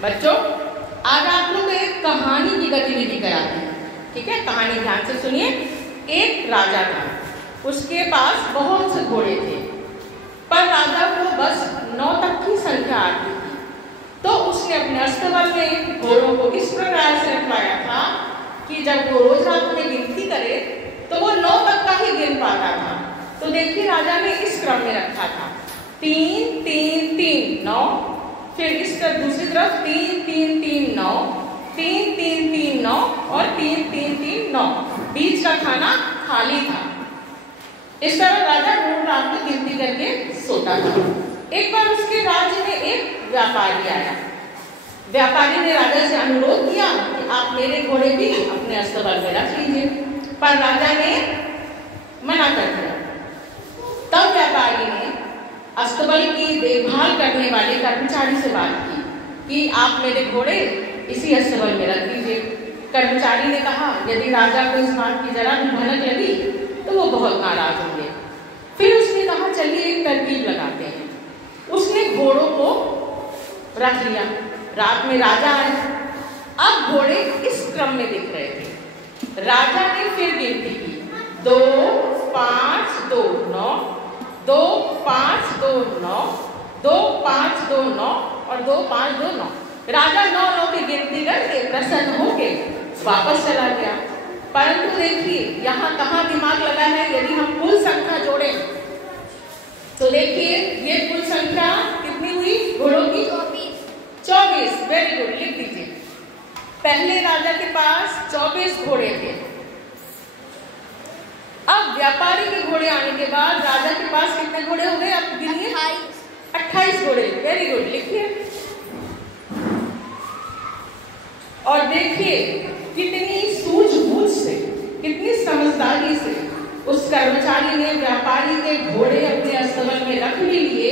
बच्चों, आज आप लोग एक कहानी की गतिविधि कराते हैं, ठीक है। कहानी ध्यान से सुनिए। एक राजा था, उसके पास बहुत से घोड़े थे, पर राजा को बस 9 तक की संख्या आती थी। तो उसने अपने अस्तबल में घोड़ों को इस प्रकार से रखवाया था कि जब वो रोज रात में गिनती करे तो वो 9 तक का ही गिन पाता था। तो देखिए, राजा ने इस क्रम में रखा था 3 3 3 9, फिर इस तरफ दूसरी तरफ 3 3 3 9, 3 3 3 9 और 3 3 3 9। बीच का खाना खाली था। इस तरह राजा रोज रात में गिनती करके सोता था। एक बार उसके राज्य में एक व्यापारी आया। व्यापारी ने राजा से अनुरोध किया कि आप मेरे घोड़े भी अपने अस्तबल में रख लीजिए, पर राजा ने मना कर दिया। तब व्यापारी ने अस्तबल की देखभाल करने वाले कर्मचारी से बात की कि आप मेरे घोड़े इसी अस्तबल में रख दीजिए। कर्मचारी ने कहा, यदि राजा को इस बात की जरा भी भनक लगी तो वो बहुत नाराज होंगे। फिर उसने कहा, चलिए एक तरकीब लगाते हैं। उसने घोड़ों को रख लिया। रात में राजा आया। अब घोड़े इस क्रम में दिख रहे थे। राजा ने फिर गिनती की 2 5 2 9, 2 5 2 9, 2 5 2 9 और 2 5 2 9। राजा 9 की गिनती करके प्रसन्न होके वापस चला गया। परंतु देखिए, यहाँ कहाँ दिमाग लगा है। यदि हम कुल संख्या जोड़े तो देखिए, ये कुल संख्या कितनी हुई घोड़ों की? 24। वेरी गुड, लिख दीजिए। पहले राजा के पास 24 घोड़े थे। अब व्यापारी के घोड़े आने के बाद राजा के पास कितने घोड़े हो गए? अब गिनिए। 28 घोड़े। वेरी गुड, लिखिए। और देखिए, कितनी सूझबूझ से, कितनी समझदारी से उस कर्मचारी ने व्यापारी के घोड़े अपने अस्तबल में रख भी लिए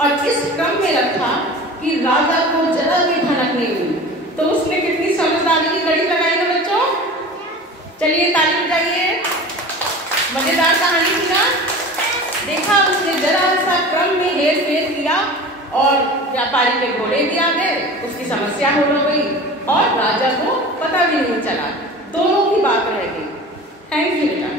और इस क्रम में रखा कि राजा को जरा भी भनक नहीं हुई। तो उसने कितनी समझदारी की कड़ी लगाई ना बच्चों। चलिए ताली बजाइए। मजेदार कहानी थी ना। देखा, उसने जरा सा क्रम में हेर फेर किया और व्यापारी के घोड़े भी आ गए, उसकी समस्या हो गई और राजा को पता भी नहीं चला। दोनों की बात रह गई। थैंक यू बेटा।